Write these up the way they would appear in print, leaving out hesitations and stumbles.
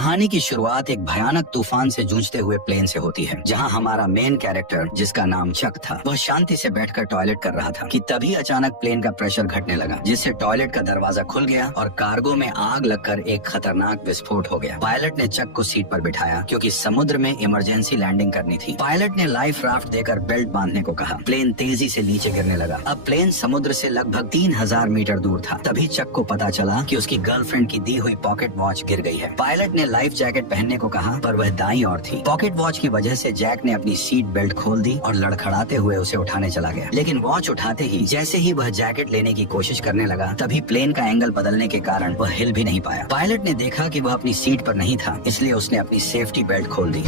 कहानी की शुरुआत एक भयानक तूफान से जूझते हुए प्लेन से होती है, जहां हमारा मेन कैरेक्टर जिसका नाम चक था, वह शांति से बैठकर टॉयलेट कर रहा था कि तभी अचानक प्लेन का प्रेशर घटने लगा, जिससे टॉयलेट का दरवाजा खुल गया और कार्गो में आग लगकर एक खतरनाक विस्फोट हो गया। पायलट ने चक को सीट पर बिठाया क्योंकि समुद्र में इमरजेंसी लैंडिंग करनी थी। पायलट ने लाइफ राफ्ट देकर बेल्ट बांधने को कहा। प्लेन तेजी से नीचे गिरने लगा। अब प्लेन समुद्र से लगभग 3000 मीटर दूर था। तभी चक को पता चला कि उसकी गर्लफ्रेंड की दी हुई पॉकेट वॉच गिर गई है। पायलट ने लाइफ जैकेट पहनने को कहा, पर वह दाईं ओर थी। पॉकेट वॉच की वजह से जैक ने अपनी सीट बेल्ट खोल दी और लड़खड़ाते हुए उसे उठाने चला गया। लेकिन वॉच उठाते ही जैसे ही वह जैकेट लेने की कोशिश करने लगा, तभी प्लेन का एंगल बदलने के कारण वह हिल भी नहीं पाया। पायलट ने देखा कि वह अपनी सीट पर नहीं था, इसलिए उसने अपनी सेफ्टी बेल्ट खोल दी।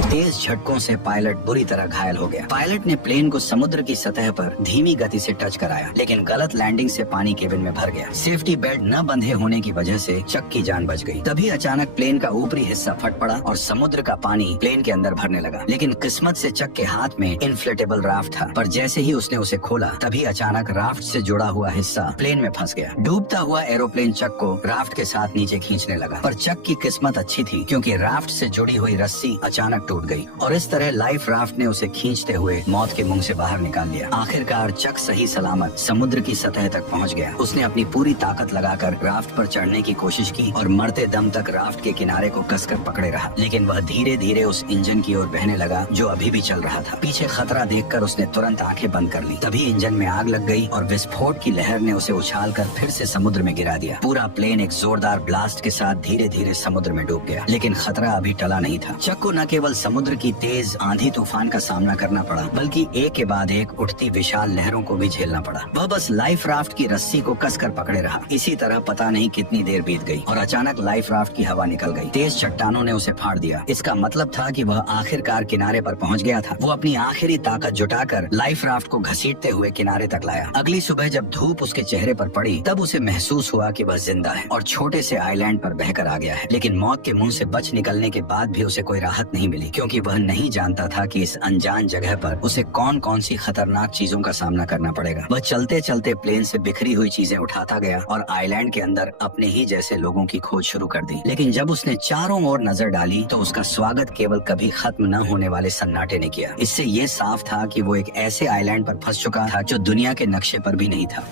तेज झटकों से पायलट बुरी तरह घायल हो गया। पायलट ने प्लेन को समुद्र की सतह पर धीमी गति से टच कराया, लेकिन गलत लैंडिंग से पानी केबिन में भर गया। सेफ्टी बेल्ट न बंधे होने की वजह से चक की जान बच गई। तभी अचानक प्लेन का ऊपरी हिस्सा फट पड़ा और समुद्र का पानी प्लेन के अंदर भरने लगा। लेकिन किस्मत से चक के हाथ में इन्फ्लेटेबल राफ्ट था, पर जैसे ही उसने उसे खोला, तभी अचानक राफ्ट से जुड़ा हुआ हिस्सा प्लेन में फंस गया। डूबता हुआ एरोप्लेन चक को राफ्ट के साथ नीचे खींचने लगा, पर चक की किस्मत अच्छी थी क्योंकि राफ्ट से जुड़ी हुई रस्सी अचानक टूट गई और इस तरह लाइफ राफ्ट ने उसे खींचते हुए मौत के मुंह से बाहर निकाल लिया। आखिरकार चक सही सलामत समुद्र की सतह तक पहुंच गया। उसने अपनी पूरी ताकत लगाकर राफ्ट पर चढ़ने की कोशिश की और मरते दम तक राफ्ट के किनारे को कसकर पकड़े रहा, लेकिन वह धीरे धीरे उस इंजन की ओर बहने लगा जो अभी भी चल रहा था। पीछे खतरा देखकर उसने तुरंत आंखें बंद कर ली। तभी इंजन में आग लग गई और विस्फोट की लहर ने उसे उछालकर फिर से समुद्र में गिरा दिया। पूरा प्लेन एक जोरदार ब्लास्ट के साथ धीरे धीरे समुद्र में डूब गया, लेकिन खतरा अभी टला नहीं था। चक को न केवल समुद्र की तेज आंधी तूफान का सामना करना पड़ा, बल्कि एक के बाद एक उठती विशाल लहरों को भी झेलना पड़ा। वह बस लाइफ राफ्ट की रस्सी को कसकर पकड़े रहा। इसी तरह पता नहीं कितनी देर बीत गई और अचानक लाइफ राफ्ट की हवा निकल गई। तेज चट्टानों ने उसे फाड़ दिया। इसका मतलब था कि वह आखिरकार किनारे पर पहुंच गया था। वो अपनी आखिरी ताकत जुटाकर लाइफ राफ्ट को घसीटते हुए किनारे तक लाया। अगली सुबह जब धूप उसके चेहरे पर पड़ी, तब उसे महसूस हुआ कि वह जिंदा है और छोटे से आइलैंड पर बहकर आ गया है। लेकिन मौत के मुंह से बच निकलने के बाद भी उसे कोई राहत नहीं मिली, क्योंकि वह नहीं जानता था कि इस अनजान जगह पर उसे कौन कौन सी खतरनाक चीजों का सामना करना पड़ेगा। वह चलते चलते प्लेन से बिखरी हुई चीजें उठाता गया और आइलैंड के अंदर अपने ही जैसे लोगों की खोज शुरू कर दी। लेकिन जब उसने चारों ओर नजर डाली, तो उसका स्वागत केवल कभी खत्म न होने वाले सन्नाटे ने किया। इससे ये साफ था कि वो एक ऐसे आइलैंड पर फंस चुका था जो दुनिया के नक्शे पर भी नहीं था।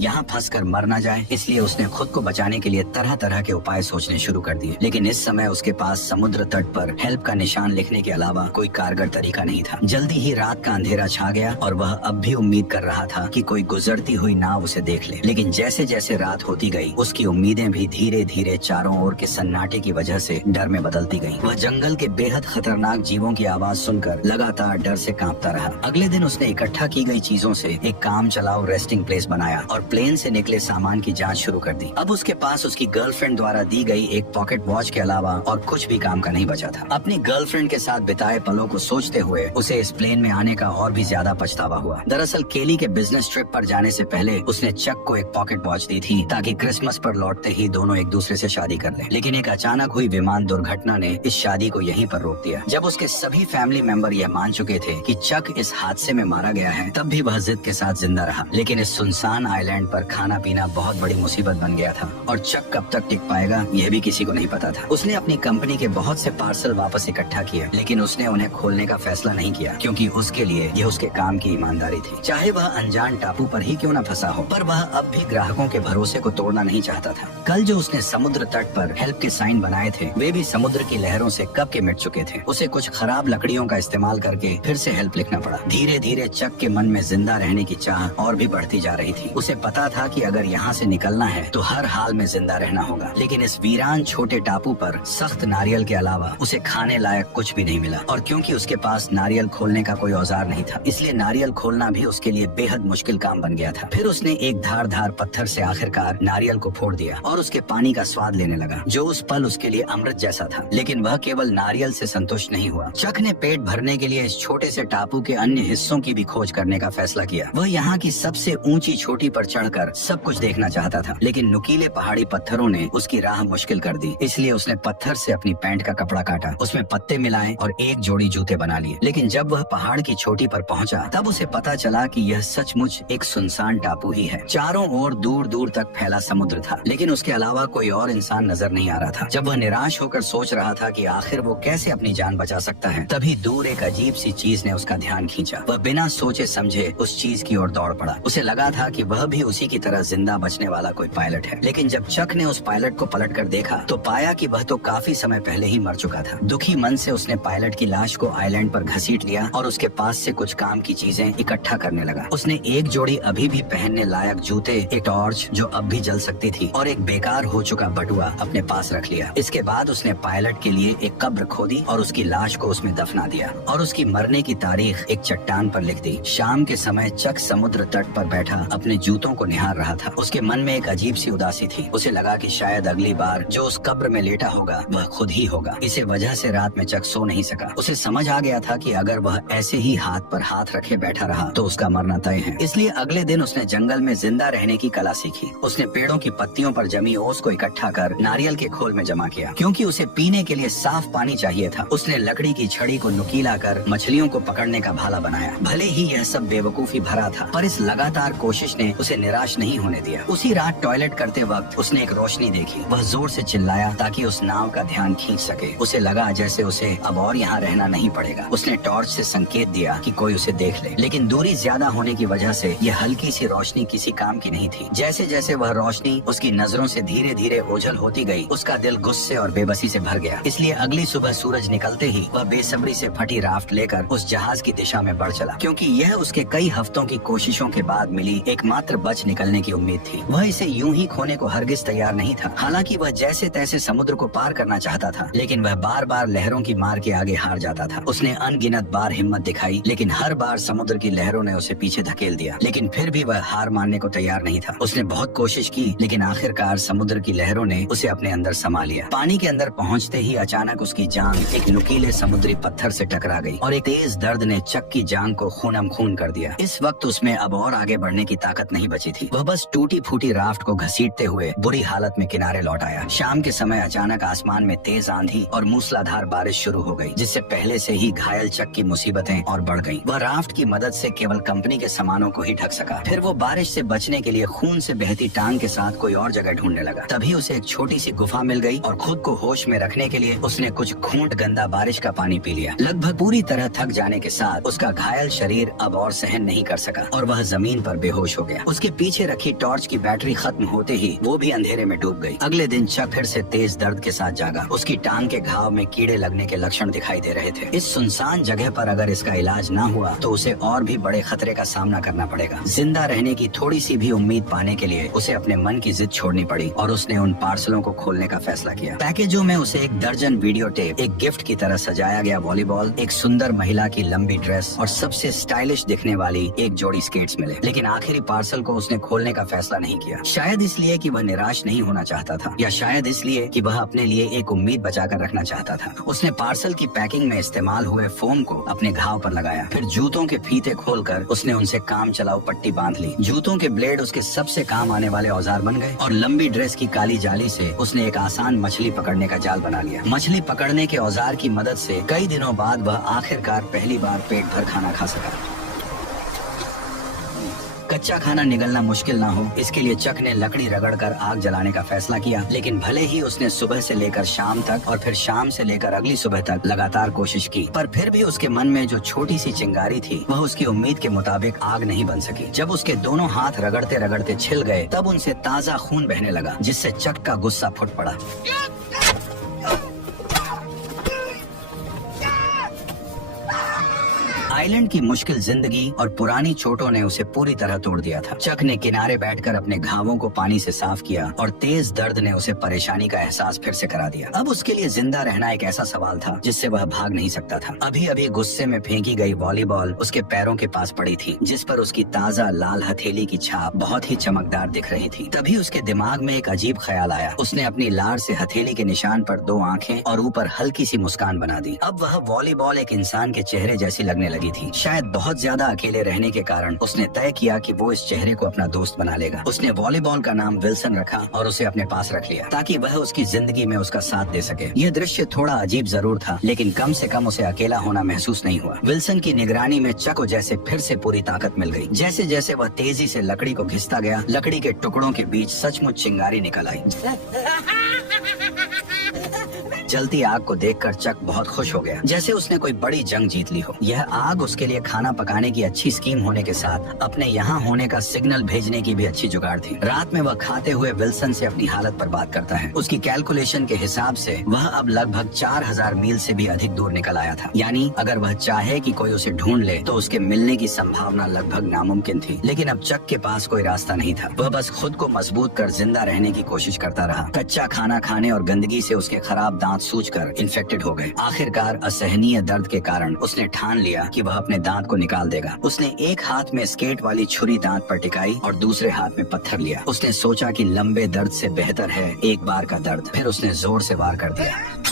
यहाँ फंसकर मर न जाए, इसलिए उसने खुद को बचाने के लिए तरह तरह के उपाय सोचने शुरू कर दिए। लेकिन इस समय उसके पास समुद्र तट पर हेल्प का निशान लिखने के अलावा कोई कारगर तरीका नहीं था। जल्दी ही रात का अंधेरा छा गया और वह अब भी उम्मीद कर रहा था कि कोई गुजरती हुई नाव उसे देख ले। लेकिन जैसे जैसे रात होती गई, उसकी उम्मीदें भी धीरे धीरे चारों ओर के सन्नाटे की वजह से डर में बदलती गयी। वह जंगल के बेहद खतरनाक जीवों की आवाज सुनकर लगातार डर से कांपता रहा। अगले दिन उसने इकट्ठा की गई चीजों से एक काम चलाओ रेस्टिंग प्लेस बनाया और प्लेन से निकले सामान की जांच शुरू कर दी। अब उसके पास उसकी गर्लफ्रेंड द्वारा दी गई एक पॉकेट वॉच के अलावा और कुछ भी काम का नहीं बचा था। अपनी गर्लफ्रेंड के साथ बिताए पलों को सोचते हुए उसे इस प्लेन में आने का और भी ज्यादा पछतावा हुआ। दरअसल केली के बिजनेस ट्रिप पर जाने से पहले उसने चक को एक पॉकेट वॉच दी थी, ताकि क्रिसमस पर लौटते ही दोनों एक दूसरे से शादी कर लें। लेकिन एक अचानक हुई विमान दुर्घटना ने इस शादी को यहीं पर रोक दिया। जब उसके सभी फैमिली मेंबर यह मान चुके थे कि चक इस हादसे में मारा गया है, तब भी वह जिद के साथ जिंदा रहा। लेकिन इस सुनसान आइलैंड पर खाना पीना बहुत बड़ी मुसीबत बन गया था और चक कब तक टिक पाएगा यह भी किसी को नहीं पता था। उसने अपनी कंपनी के बहुत से पार्सल वापस इकट्ठा किए, लेकिन उसने उन्हें खोलने का फैसला नहीं किया, क्योंकि उसके लिए यह उसके काम की ईमानदारी थी। चाहे वह अनजान टापू पर ही क्यों न फंसा हो, पर वह अब भी ग्राहकों के भरोसे को तोड़ना नहीं चाहता था। कल जो उसने समुद्र तट पर हेल्प के साइन बनाए थे, वे भी समुद्र की लहरों से कब के मिट चुके थे। उसे कुछ खराब लकड़ियों का इस्तेमाल करके फिर से हेल्प लिखना पड़ा। धीरे धीरे चक के मन में जिंदा रहने की चाह और भी बढ़ती जा रही थी। उसे पता था कि अगर यहाँ से निकलना है तो हर हाल में जिंदा रहना होगा। लेकिन इस वीरान छोटे टापू पर सख्त नारियल के अलावा उसे खाने लायक कुछ भी नहीं मिला, और क्योंकि उसके पास नारियल खोलने का कोई औजार नहीं था, इसलिए नारियल खोलना भी उसके लिए बेहद मुश्किल काम बन गया था। फिर उसने एक धारदार पत्थर से आखिरकार नारियल को फोड़ दिया और उसके पानी का स्वाद लेने लगा, जो उस पल उसके लिए अमृत जैसा था। लेकिन वह केवल नारियल से संतुष्ट नहीं हुआ। चक ने पेट भरने के लिए इस छोटे से टापू के अन्य हिस्सों की भी खोज करने का फैसला किया। वह यहाँ की सबसे ऊंची चोटी पर चढ़कर सब कुछ देखना चाहता था, लेकिन नुकीले पहाड़ी पत्थरों ने उसकी राह मुश्किल कर दी। इसलिए उसने पत्थर से अपनी पैंट का कपड़ा काटा, उसमें पत्ते मिलाए और एक जोड़ी जूते बना लिए। लेकिन जब वह पहाड़ की चोटी पर पहुंचा तब उसे पता चला कि यह सचमुच एक सुनसान टापू ही है। चारों ओर दूर दूर तक फैला समुद्र था, लेकिन उसके अलावा कोई और इंसान नजर नहीं आ रहा था। जब वह निराश होकर सोच रहा था कि आखिर वो कैसे अपनी जान बचा सकता है, तभी दूर एक अजीब सी चीज ने उसका ध्यान खींचा। वह बिना सोचे समझे उस चीज की ओर दौड़ पड़ा। उसे लगा था कि वह भी उसी की तरह जिंदा बचने वाला कोई पायलट है, लेकिन जब चक ने उस पायलट को पलट कर देखा तो पाया कि वह तो काफी समय पहले ही मर चुका था। दुखी मन से उसने पायलट की लाश को आइलैंड पर घसीट लिया और उसके पास से कुछ काम की चीजें इकट्ठा करने लगा। उसने एक जोड़ी अभी भी पहनने लायक जूते, एक टॉर्च जो अब भी जल सकती थी और एक बेकार हो चुका बटुआ अपने पास रख लिया। इसके बाद उसने पायलट के लिए एक कब्र खोदी और उसकी लाश को उसमें दफना दिया और उसकी मरने की तारीख एक चट्टान पर लिख दी। शाम के समय चक समुद्र तट पर बैठा अपने जूतों को निहार रहा था। उसके मन में एक अजीब सी उदासी थी। उसे लगा कि शायद अगली बार जो उस कब्र में लेटा होगा वह खुद ही होगा। इसे वजह से रात में चक सो नहीं सका। उसे समझ आ गया था कि अगर वह ऐसे ही हाथ पर हाथ रखे बैठा रहा तो उसका मरना तय है। इसलिए अगले दिन उसने जंगल में जिंदा रहने की कला सीखी। उसने पेड़ों की पत्तियों पर जमी ओस को इकट्ठा कर नारियल के खोल में जमा किया, क्योंकि उसे पीने के लिए साफ पानी चाहिए था। उसने लकड़ी की छड़ी को नुकीला कर मछलियों को पकड़ने का भाला बनाया। भले ही यह सब बेवकूफी भरा था, पर इस लगातार कोशिश ने उसे निराश नहीं होने दिया। उसी रात टॉयलेट करते वक्त उसने एक रोशनी देखी। वह जोर से चिल्लाया ताकि उस नाव का ध्यान खींच सके। उसे लगा जैसे उसे अब और यहाँ रहना नहीं पड़ेगा। उसने टॉर्च से संकेत दिया कि कोई उसे देख ले, लेकिन दूरी ज्यादा होने की वजह से यह हल्की सी रोशनी किसी काम की नहीं थी। जैसे जैसे वह रोशनी उसकी नजरों से धीरे धीरे ओझल होती गई, उसका दिल गुस्से और बेबसी से भर गया। इसलिए अगली सुबह सूरज निकलते ही वह बेसब्री से फटी राफ्ट लेकर उस जहाज की दिशा में बढ़ चला, क्योंकि यह उसके कई हफ्तों की कोशिशों के बाद मिली एकमात्र बच निकलने की उम्मीद थी। वह इसे यूं ही खोने को हरगिज तैयार नहीं था। हालांकि वह जैसे तैसे समुद्र को पार करना चाहता था, लेकिन वह बार बार लहरों की मार के आगे हार जाता था। उसने अनगिनत बार हिम्मत दिखाई, लेकिन हर बार समुद्र की लहरों ने उसे पीछे धकेल दिया। लेकिन फिर भी वह हार मानने को तैयार नहीं था। उसने बहुत कोशिश की, लेकिन आखिरकार समुद्र की लहरों ने उसे अपने अंदर समा लिया। पानी के अंदर पहुंचते ही अचानक उसकी जांघ एक नुकीले समुद्री पत्थर से टकरा गई और एक तेज दर्द ने चक की जांघ को खूनम खून कर दिया। इस वक्त उसमें अब और आगे बढ़ने की ताकत नहीं बची थी। वह बस टूटी फूटी राफ्ट को घसीटते हुए बुरी हालत में किनारे लौट आया। शाम के समय अचानक आसमान में तेज आंधी और मूसलाधार बारिश शुरू हो गई, जिससे पहले से ही घायल चक की मुसीबतें और बढ़ गईं। वह राफ्ट की मदद से केवल कंपनी के सामानों को ही ढक सका। फिर वो बारिश से बचने के लिए खून से बहती टांग के साथ कोई और जगह ढूंढने लगा। तभी उसे एक छोटी सी गुफा मिल गई और खुद को होश में रखने के लिए उसने कुछ घूंट गंदा बारिश का पानी पी लिया। लगभग पूरी तरह थक जाने के साथ उसका घायल शरीर अब और सहन नहीं कर सका और वह जमीन पर बेहोश हो गया। उसके पीछे रखी टॉर्च की बैटरी खत्म होते ही वो भी अंधेरे में डूब गई। अगले दिन चक फिर से तेज दर्द के साथ जागा। उसकी टांग के घाव में कीड़े लगने के लक्षण दिखाई दे रहे थे। इस सुनसान जगह पर अगर इसका इलाज न हुआ तो उसे और भी बड़े खतरे का सामना करना पड़ेगा। जिंदा रहने की थोड़ी सी भी उम्मीद पाने के लिए उसे अपने मन की जिद छोड़नी पड़ी और उसने उन पार्सलों को खोलने का फैसला किया। पैकेजों में उसे एक दर्जन वीडियो टेप, एक गिफ्ट की तरह सजाया गया वॉलीबॉल, एक सुंदर महिला की लंबी ड्रेस और सबसे स्टाइलिश दिखने वाली एक जोड़ी स्केट्स मिले। लेकिन आखिरी पार्सल को उसने खोलने का फैसला नहीं किया। शायद इसलिए कि वह निराश नहीं होना चाहता था, या शायद इसलिए कि वह अपने लिए एक उम्मीद बचाकर रखना चाहता था। उसने पार्सल की पैकिंग में इस्तेमाल हुए फोम को अपने घाव पर लगाया। फिर जूतों के फीते खोलकर उसने उनसे काम चलाऊ पट्टी बांध ली। जूतों के ब्लेड उसके सबसे काम आने वाले औजार बन गए और लंबी ड्रेस की काली जाली से उसने एक आसान मछली पकड़ने का जाल बना लिया। मछली पकड़ने के औजार की मदद से कई दिनों बाद वह आखिरकार पहली बार पेट भर खाना खा सका। कच्चा खाना निगलना मुश्किल ना हो, इसके लिए चक ने लकड़ी रगड़कर आग जलाने का फैसला किया। लेकिन भले ही उसने सुबह से लेकर शाम तक और फिर शाम से लेकर अगली सुबह तक लगातार कोशिश की, पर फिर भी उसके मन में जो छोटी सी चिंगारी थी वह उसकी उम्मीद के मुताबिक आग नहीं बन सकी। जब उसके दोनों हाथ रगड़ते रगड़ते छिल गए तब उनसे ताजा खून बहने लगा, जिससे चक का गुस्सा फुट पड़ा। आइलैंड की मुश्किल जिंदगी और पुरानी चोटों ने उसे पूरी तरह तोड़ दिया था। चक ने किनारे बैठकर अपने घावों को पानी से साफ किया और तेज दर्द ने उसे परेशानी का एहसास फिर से करा दिया। अब उसके लिए जिंदा रहना एक ऐसा सवाल था जिससे वह भाग नहीं सकता था। अभी अभी गुस्से में फेंकी गई वॉलीबॉल उसके पैरों के पास पड़ी थी, जिस पर उसकी ताजा लाल हथेली की छाप बहुत ही चमकदार दिख रही थी। तभी उसके दिमाग में एक अजीब ख्याल आया। उसने अपनी लार से हथेली के निशान पर 2 आंखें और ऊपर हल्की सी मुस्कान बना दी। अब वह वॉलीबॉल एक इंसान के चेहरे जैसी लगने लगी। लगी थी। शायद बहुत ज्यादा अकेले रहने के कारण उसने तय किया कि वो इस चेहरे को अपना दोस्त बना लेगा। उसने वॉलीबॉल का नाम विल्सन रखा और उसे अपने पास रख लिया ताकि वह उसकी जिंदगी में उसका साथ दे सके। यह दृश्य थोड़ा अजीब जरूर था, लेकिन कम से कम उसे अकेला होना महसूस नहीं हुआ। विल्सन की निगरानी में चक को जैसे फिर से पूरी ताकत मिल गई। जैसे जैसे वह तेजी से लकड़ी को घिसता गया, लकड़ी के टुकड़ों के बीच सचमुच चिंगारी निकल आई। जलती आग को देखकर चक बहुत खुश हो गया, जैसे उसने कोई बड़ी जंग जीत ली हो। यह आग उसके लिए खाना पकाने की अच्छी स्कीम होने के साथ अपने यहाँ होने का सिग्नल भेजने की भी अच्छी जुगाड़ थी। रात में वह खाते हुए विल्सन से अपनी हालत पर बात करता है। उसकी कैलकुलेशन के हिसाब से वह अब लगभग 4000 मील से भी अधिक दूर निकल आया था। यानी अगर वह चाहे कि कोई उसे ढूंढ ले तो उसके मिलने की संभावना लगभग नामुमकिन थी। लेकिन अब चक के पास कोई रास्ता नहीं था। वह बस खुद को मजबूत कर जिंदा रहने की कोशिश करता रहा। कच्चा खाना खाने और गंदगी से उसके खराब दांत सूजकर इन्फेक्टेड हो गए। आखिरकार असहनीय दर्द के कारण उसने ठान लिया कि वह अपने दांत को निकाल देगा। उसने एक हाथ में स्केट वाली छुरी दांत पर टिकाई और दूसरे हाथ में पत्थर लिया। उसने सोचा कि लंबे दर्द से बेहतर है एक बार का दर्द। फिर उसने जोर से वार कर दिया।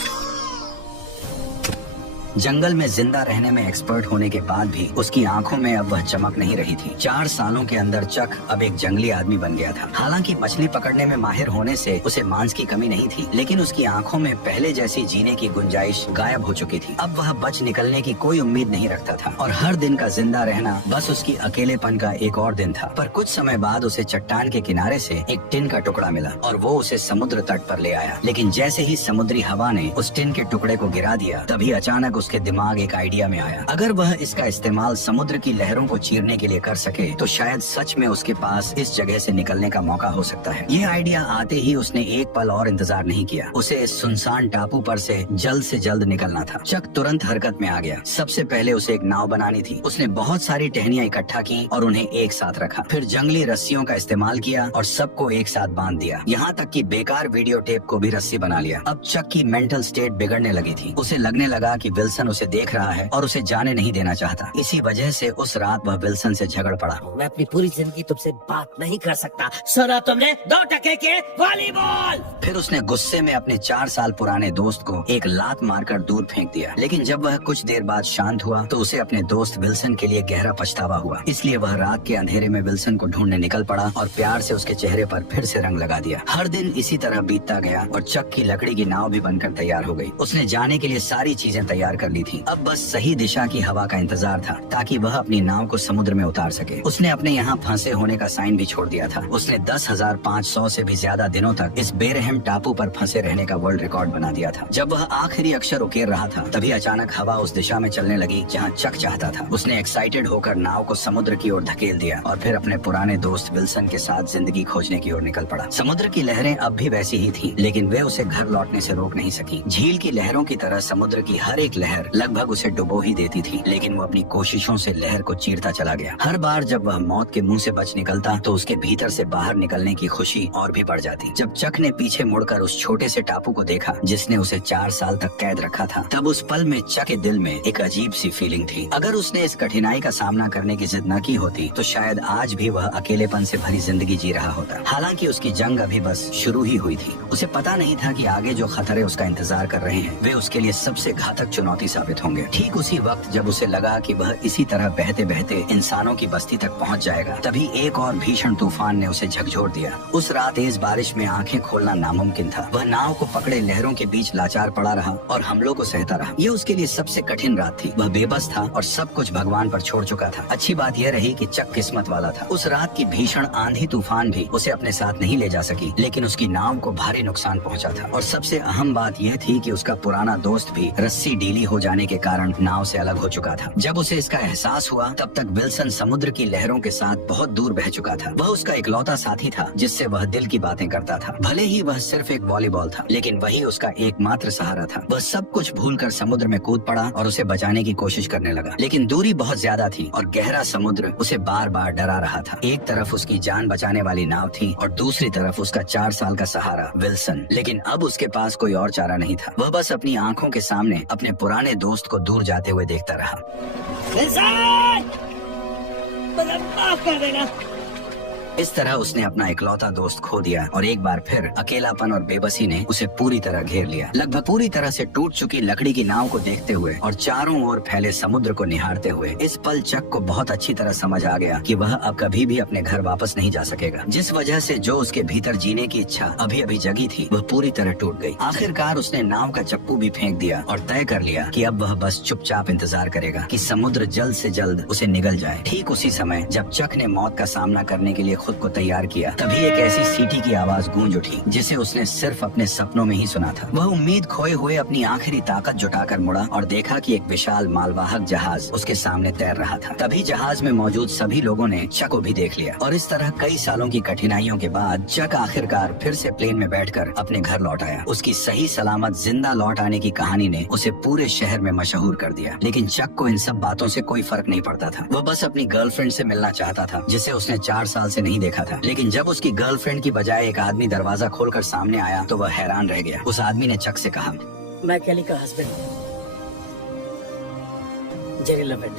जंगल में जिंदा रहने में एक्सपर्ट होने के बाद भी उसकी आंखों में अब वह चमक नहीं रही थी। 4 सालों के अंदर चक अब एक जंगली आदमी बन गया था। हालांकि मछली पकड़ने में माहिर होने से उसे मांस की कमी नहीं थी, लेकिन उसकी आंखों में पहले जैसी जीने की गुंजाइश गायब हो चुकी थी। अब वह बच निकलने की कोई उम्मीद नहीं रखता था और हर दिन का जिंदा रहना बस उसकी अकेलेपन का एक और दिन था। पर कुछ समय बाद उसे चट्टान के किनारे से एक टिन का टुकड़ा मिला और वो उसे समुद्र तट पर ले आया। लेकिन जैसे ही समुद्री हवा ने उस टिन के टुकड़े को गिरा दिया, तभी अचानक उसके दिमाग एक आइडिया में आया। अगर वह इसका इस्तेमाल समुद्र की लहरों को चीरने के लिए कर सके तो शायद सच में उसके पास इस जगह से निकलने का मौका हो सकता है। ये आइडिया आते ही उसने एक पल और इंतजार नहीं किया। उसे इस सुनसान टापू पर से जल्द निकलना था। चक तुरंत हरकत में आ गया। सबसे पहले उसे एक नाव बनानी थी। उसने बहुत सारी टहनियां इकट्ठा की और उन्हें एक साथ रखा। फिर जंगली रस्सियों का इस्तेमाल किया और सबको एक साथ बांध दिया। यहाँ तक कि बेकार वीडियो टेप को भी रस्सी बना लिया। अब चक की मेंटल स्टेट बिगड़ने लगी थी। उसे लगने लगा कि विल्सन उसे देख रहा है और उसे जाने नहीं देना चाहता। इसी वजह से उस रात वह विल्सन से झगड़ पड़ा। मैं अपनी पूरी जिंदगी तुमसे बात नहीं कर सकता। सुना तुमने 2 टके के वॉलीबॉल। फिर उसने गुस्से में अपने 4 साल पुराने दोस्त को एक लात मारकर दूर फेंक दिया। लेकिन जब वह कुछ देर बाद शांत हुआ तो उसे अपने दोस्त विल्सन के लिए गहरा पछतावा हुआ। इसलिए वह रात के अंधेरे में विल्सन को ढूंढने निकल पड़ा और प्यार से उसके चेहरे पर फिर से रंग लगा दिया। हर दिन इसी तरह बीतता गया और चक की लकड़ी की नाव भी बनकर तैयार हो गई। उसने जाने के लिए सारी चीजें तैयार कर ली थी। अब बस सही दिशा की हवा का इंतजार था ताकि वह अपनी नाव को समुद्र में उतार सके। उसने अपने यहाँ फंसे होने का साइन भी छोड़ दिया था। उसने 10,500 से भी ज्यादा दिनों तक इस बेरहम टापू पर फंसे रहने का वर्ल्ड रिकॉर्ड बना दिया था। जब वह आखिरी अक्षर उकेर रहा था तभी अचानक हवा उस दिशा में चलने लगी जहाँ चक चाहता था। उसने एक्साइटेड होकर नाव को समुद्र की ओर धकेल दिया और फिर अपने पुराने दोस्त विल्सन के साथ जिंदगी खोजने की ओर निकल पड़ा। समुद्र की लहरें अब भी वैसी ही थी, लेकिन वे उसे घर लौटने से रोक नहीं सकी। झील की लहरों की तरह समुद्र की हर एक लहर लगभग उसे डुबो ही देती थी, लेकिन वो अपनी कोशिशों से लहर को चीरता चला गया। हर बार जब वह मौत के मुंह से बच निकलता तो उसके भीतर से बाहर निकलने की खुशी और भी बढ़ जाती। जब चक ने पीछे मुड़कर उस छोटे से टापू को देखा जिसने उसे 4 साल तक कैद रखा था, तब उस पल में चक के दिल में एक अजीब सी फीलिंग थी। अगर उसने इस कठिनाई का सामना करने की जिद न की होती तो शायद आज भी वह अकेलेपन से भरी जिंदगी जी रहा होता। हालांकि उसकी जंग अभी बस शुरू ही हुई थी। उसे पता नहीं था कि आगे जो खतरे उसका इंतजार कर रहे हैं वे उसके लिए सबसे घातक चुनौती साबित होंगे। ठीक उसी वक्त जब उसे लगा कि वह इसी तरह बहते बहते इंसानों की बस्ती तक पहुंच जाएगा, तभी एक और भीषण तूफान ने उसे झकझोर दिया। उस रात तेज बारिश में आंखें खोलना नामुमकिन था। वह नाव को पकड़े लहरों के बीच लाचार पड़ा रहा और हमलों को सहता रहा। यह उसके लिए सबसे कठिन रात थी। वह बेबस था और सब कुछ भगवान पर छोड़ चुका था। अच्छी बात यह रही कि चक किस्मत वाला था। उस रात की भीषण आंधी तूफान भी उसे अपने साथ नहीं ले जा सकी, लेकिन उसकी नाव को भारी नुकसान पहुंचा था। और सबसे अहम बात यह थी कि उसका पुराना दोस्त भी रस्सी ढीली हो जाने के कारण नाव से अलग हो चुका था। जब उसे इसका एहसास हुआ तब तक विल्सन समुद्र की लहरों के साथ बहुत दूर बह चुका था। वह उसका इकलौता साथी था जिससे वह दिल की बातें करता था। भले ही वह सिर्फ एक वॉलीबॉल था, लेकिन वही उसका एकमात्र सहारा था। वह सब कुछ भूलकर समुद्र में कूद पड़ा और उसे बचाने की कोशिश करने लगा, लेकिन दूरी बहुत ज्यादा थी और गहरा समुद्र उसे बार बार डरा रहा था। एक तरफ उसकी जान बचाने वाली नाव थी और दूसरी तरफ उसका 4 साल का सहारा विल्सन। लेकिन अब उसके पास कोई और चारा नहीं था। वह बस अपनी आंखों के सामने अपने पुराने दोस्त को दूर जाते हुए देखता रहा। मुझे माफ कर देना। इस तरह उसने अपना इकलौता दोस्त खो दिया और एक बार फिर अकेलापन और बेबसी ने उसे पूरी तरह घेर लिया। लगभग पूरी तरह से टूट चुकी लकड़ी की नाव को देखते हुए और चारों ओर फैले समुद्र को निहारते हुए इस पल चक को बहुत अच्छी तरह समझ आ गया कि वह अब कभी भी अपने घर वापस नहीं जा सकेगा। जिस वजह से जो उसके भीतर जीने की इच्छा अभी अभी जगी थी वह पूरी तरह टूट गई। आखिरकार उसने नाव का चप्पू भी फेंक दिया और तय कर लिया कि अब वह बस चुपचाप इंतजार करेगा कि समुद्र जल्द से जल्द उसे निगल जाए। ठीक उसी समय जब चक ने मौत का सामना करने के लिए खुद को तैयार किया, तभी एक ऐसी सीटी की आवाज गूंज उठी जिसे उसने सिर्फ अपने सपनों में ही सुना था। वह उम्मीद खोए हुए अपनी आखिरी ताकत जुटाकर मुड़ा और देखा कि एक विशाल मालवाहक जहाज उसके सामने तैर रहा था। तभी जहाज में मौजूद सभी लोगों ने चक को भी देख लिया और इस तरह कई सालों की कठिनाइयों के बाद चक आखिरकार फिर से प्लेन में बैठकर अपने घर लौट आया। उसकी सही सलामत जिंदा लौट आने की कहानी ने उसे पूरे शहर में मशहूर कर दिया। लेकिन चक को इन सब बातों से कोई फर्क नहीं पड़ता था। वह बस अपनी गर्लफ्रेंड से मिलना चाहता था जिसे उसने 4 साल से नहीं देखा था। लेकिन जब उसकी गर्लफ्रेंड की बजाय एक आदमी दरवाजा खोलकर सामने आया तो वह हैरान रह गया। उस आदमी ने चक से कहा, मैं केली का हस्बैंड हूँ, जेरी लवेट।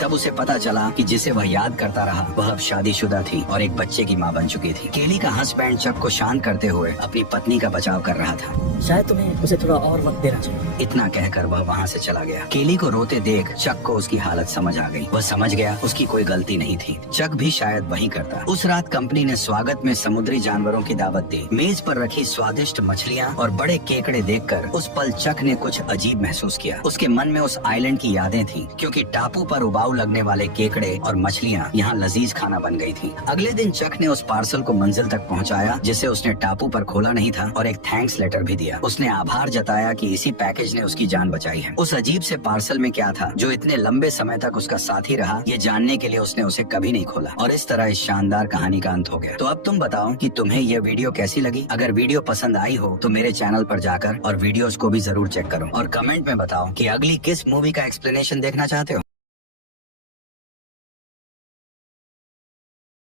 तब उसे पता चला कि जिसे वह याद करता रहा वह अब शादीशुदा थी और एक बच्चे की मां बन चुकी थी। केली का हस्बैंड चक को शांत करते हुए अपनी पत्नी का बचाव कर रहा था। शायद तुम्हें उसे थोड़ा और वक्त देना चाहिए। इतना कहकर वह वहाँ से चला गया। केली को रोते देख चक को उसकी हालत समझ आ गई। वह समझ गया उसकी कोई गलती नहीं थी। चक भी शायद वही करता। उस रात कंपनी ने स्वागत में समुद्री जानवरों की दावत दी। मेज पर रखी स्वादिष्ट मछलियाँ और बड़े केकड़े देखकर उस पल चक ने कुछ अजीब महसूस किया। उसके मन में उस आइलैंड की यादें थी क्योंकि टापू पर उबाऊ लगने वाले केकड़े और मछलियाँ यहाँ लजीज खाना बन गई थी। अगले दिन चक ने उस पार्सल को मंजिल तक पहुँचाया जिसे उसने टापू पर खोला नहीं था और एक थैंक्स लेटर भी दिया। उसने आभार जताया कि इसी पैकेज ने उसकी जान बचाई है। उस अजीब से पार्सल में क्या था जो इतने लंबे समय तक उसका साथी रहा, ये जानने के लिए उसने उसे कभी नहीं खोला। और इस तरह इस शानदार कहानी का अंत हो गया। तो अब तुम बताओ कि तुम्हें यह वीडियो कैसी लगी। अगर वीडियो पसंद आई हो तो मेरे चैनल पर जाकर और वीडियोस को भी जरूर चेक करो और कमेंट में बताओ कि अगली किस मूवी का एक्सप्लेनेशन देखना चाहते हो।